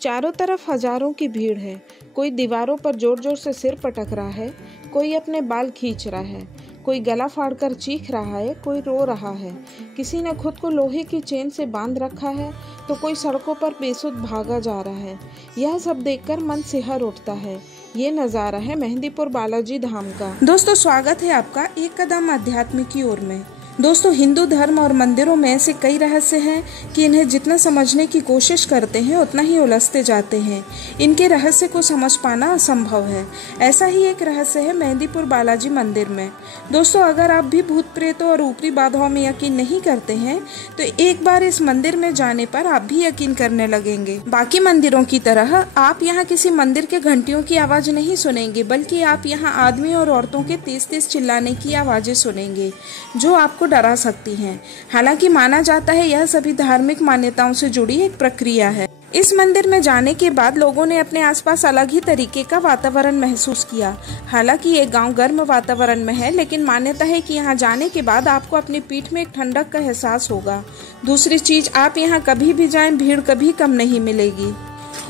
चारों तरफ हजारों की भीड़ है। कोई दीवारों पर जोर जोर से सिर पटक रहा है, कोई अपने बाल खींच रहा है, कोई गला फाड़कर चीख रहा है, कोई रो रहा है। किसी ने खुद को लोहे की चेन से बांध रखा है तो कोई सड़कों पर बेसुध भागा जा रहा है। यह सब देखकर मन सिहर उठता है। ये नज़ारा है मेहंदीपुर बालाजी धाम का। दोस्तों, स्वागत है आपका एक कदम अध्यात्म की ओर में। दोस्तों, हिंदू धर्म और मंदिरों में ऐसे कई रहस्य हैं कि इन्हें जितना समझने की कोशिश करते हैं उतना ही उलझते जाते हैं। इनके रहस्य को समझ पाना असंभव है। ऐसा ही एक रहस्य है मेहंदीपुर बालाजी मंदिर में। दोस्तों, अगर आप भी भूत प्रेतों और ऊपरी बाधाओं में यकीन नहीं करते हैं तो एक बार इस मंदिर में जाने पर आप भी यकीन करने लगेंगे। बाकी मंदिरों की तरह आप यहाँ किसी मंदिर के घंटियों की आवाज नहीं सुनेंगे, बल्कि आप यहाँ आदमी और औरतों के तेज तेज चिल्लाने की आवाजें सुनेंगे जो आपको डरा सकती हैं। हालांकि माना जाता है यह सभी धार्मिक मान्यताओं से जुड़ी एक प्रक्रिया है। इस मंदिर में जाने के बाद लोगों ने अपने आसपास अलग ही तरीके का वातावरण महसूस किया। हालांकि ये गांव गर्म वातावरण में है, लेकिन मान्यता है कि यहाँ जाने के बाद आपको अपनी पीठ में एक ठंडक का एहसास होगा। दूसरी चीज, आप यहाँ कभी भी जाएं, भीड़ कभी कम नहीं मिलेगी।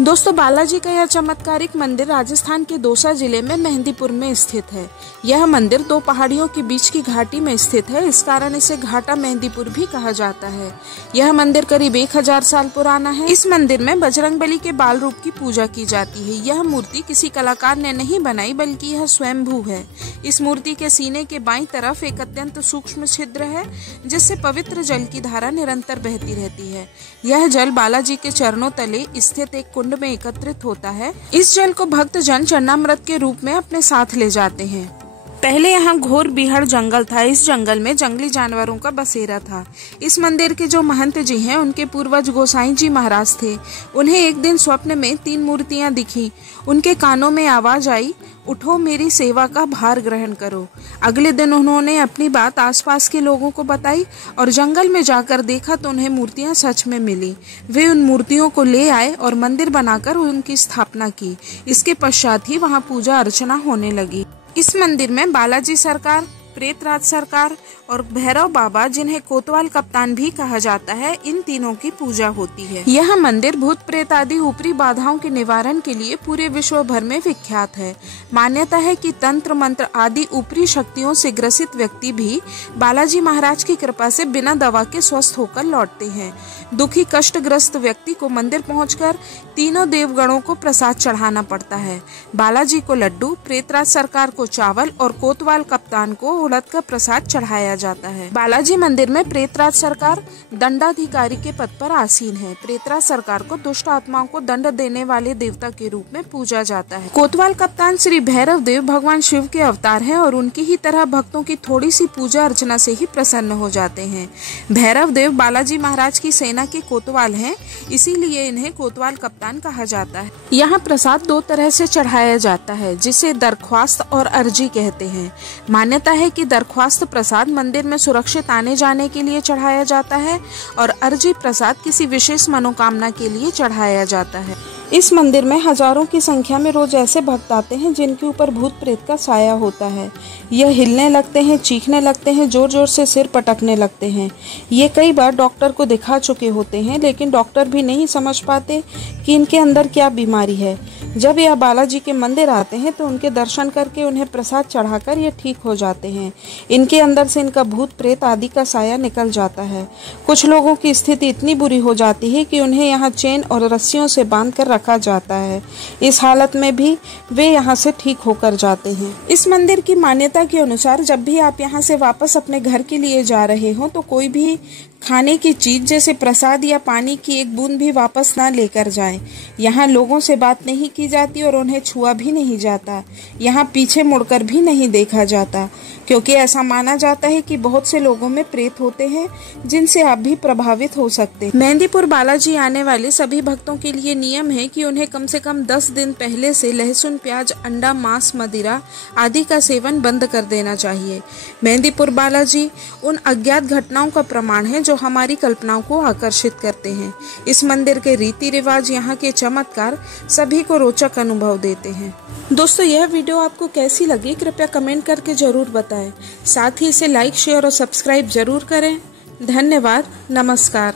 दोस्तों, बालाजी का यह चमत्कारिक मंदिर राजस्थान के दौसा जिले में मेहंदीपुर में स्थित है। यह मंदिर दो पहाड़ियों के बीच की घाटी में स्थित है, इस कारण इसे घाटा मेहंदीपुर भी कहा जाता है। यह मंदिर करीब 1000 साल पुराना है। इस मंदिर में बजरंगबली के बाल रूप की पूजा की जाती है। यह मूर्ति किसी कलाकार ने नहीं बनाई, बल्कि यह स्वयंभू है। इस मूर्ति के सीने के बाईं तरफ एक अत्यंत सूक्ष्म छिद्र है, जिससे पवित्र जल की धारा निरंतर बहती रहती है। यह जल बालाजी के चरणों तले स्थित एक कुंड में एकत्रित होता है। इस जल को भक्त जन चरणामृत के रूप में अपने साथ ले जाते हैं। पहले यहाँ घोर बीहड़ जंगल था। इस जंगल में जंगली जानवरों का बसेरा था। इस मंदिर के जो महंत जी हैं, उनके पूर्वज गोसाई जी महाराज थे। उन्हें एक दिन स्वप्न में 3 मूर्तियां दिखी। उनके कानों में आवाज आई, उठो मेरी सेवा का भार ग्रहण करो। अगले दिन उन्होंने अपनी बात आसपास के लोगों को बताई और जंगल में जाकर देखा तो उन्हें मूर्तियां सच में मिली। वे उन मूर्तियों को ले आए और मंदिर बनाकर उनकी स्थापना की। इसके पश्चात ही वहां पूजा अर्चना होने लगी। इस मंदिर में बालाजी सरकार, प्रेतराज सरकार और भैरव बाबा, जिन्हें कोतवाल कप्तान भी कहा जाता है, इन तीनों की पूजा होती है। यह मंदिर भूत प्रेत आदि ऊपरी बाधाओं के निवारण के लिए पूरे विश्व भर में विख्यात है। मान्यता है कि तंत्र मंत्र आदि ऊपरी शक्तियों से ग्रसित व्यक्ति भी बालाजी महाराज की कृपा से बिना दवा के स्वस्थ होकर लौटते हैं। दुखी कष्टग्रस्त व्यक्ति को मंदिर पहुंचकर तीनों देवगणों को प्रसाद चढ़ाना पड़ता है। बालाजी को लड्डू, प्रेतराज सरकार को चावल और कोतवाल कप्तान को उड़द का प्रसाद चढ़ाया जाता है। बालाजी मंदिर में प्रेतराज सरकार दंडाधिकारी के पद पर आसीन है। प्रेतराज सरकार को दुष्ट आत्माओं को दंड देने वाले देवता के रूप में पूजा जाता है। कोतवाल कप्तान श्री भैरव देव भगवान शिव के अवतार हैं और उनकी ही तरह भक्तों की थोड़ी सी पूजा अर्चना से ही प्रसन्न हो जाते हैं। भैरव देव बालाजी महाराज की सेना के कोतवाल हैं, इसीलिए इन्हें कोतवाल कप्तान कहा जाता है। यहाँ प्रसाद 2 तरह से चढ़ाया जाता है, जिसे दरख्वास्त और अर्जी कहते हैं। मान्यता है कि दरख्वास्त प्रसाद मंदिर में सुरक्षित आने जाने के लिए चढ़ाया जाता है और अर्जी प्रसाद किसी विशेष मनोकामना के लिए चढ़ाया जाता है। इस मंदिर में हजारों की संख्या में रोज ऐसे भक्त आते हैं जिनके ऊपर भूत प्रेत का साया होता है। यह हिलने लगते हैं, चीखने लगते हैं, जोर जोर से सिर पटकने लगते हैं। ये कई बार डॉक्टर को दिखा चुके होते हैं, लेकिन डॉक्टर भी नहीं समझ पाते कि इनके अंदर क्या बीमारी है। जब यह बालाजी के मंदिर आते हैं तो उनके दर्शन करके उन्हें प्रसाद चढ़ाकर ये ठीक हो जाते हैं। इनके अंदर से इनका भूत प्रेत आदि का साया निकल जाता है। कुछ लोगों की स्थिति इतनी बुरी हो जाती है कि उन्हें यहाँ चेन और रस्सियों से बांधकर रखा जाता है। इस हालत में भी वे यहाँ से ठीक होकर जाते हैं। इस मंदिर की मान्यता के अनुसार जब भी आप यहाँ से वापस अपने घर के लिए जा रहे हो तो कोई भी खाने की चीज जैसे प्रसाद या पानी की एक बूंद भी वापस ना लेकर जाएं। यहाँ लोगों से बात नहीं की जाती और उन्हें छुआ भी नहीं जाता। यहाँ पीछे मुड़कर भी नहीं देखा जाता, क्योंकि ऐसा माना जाता है कि बहुत से लोगों में प्रेत होते हैं जिनसे आप भी प्रभावित हो सकते हैं। मेहंदीपुर बालाजी आने वाले सभी भक्तों के लिए नियम है कि उन्हें कम से कम 10 दिन पहले से लहसुन, प्याज, अंडा, मांस, मदिरा आदि का सेवन बंद कर देना चाहिए। मेहंदीपुर बालाजी उन अज्ञात घटनाओं का प्रमाण है जो हमारी कल्पनाओं को आकर्षित करते हैं। इस मंदिर के रीति रिवाज, यहाँ के चमत्कार सभी को रोचक अनुभव देते हैं। दोस्तों, यह वीडियो आपको कैसी लगी कृपया कमेंट करके जरूर बताएं। साथ ही इसे लाइक, शेयर और सब्सक्राइब जरूर करें। धन्यवाद। नमस्कार।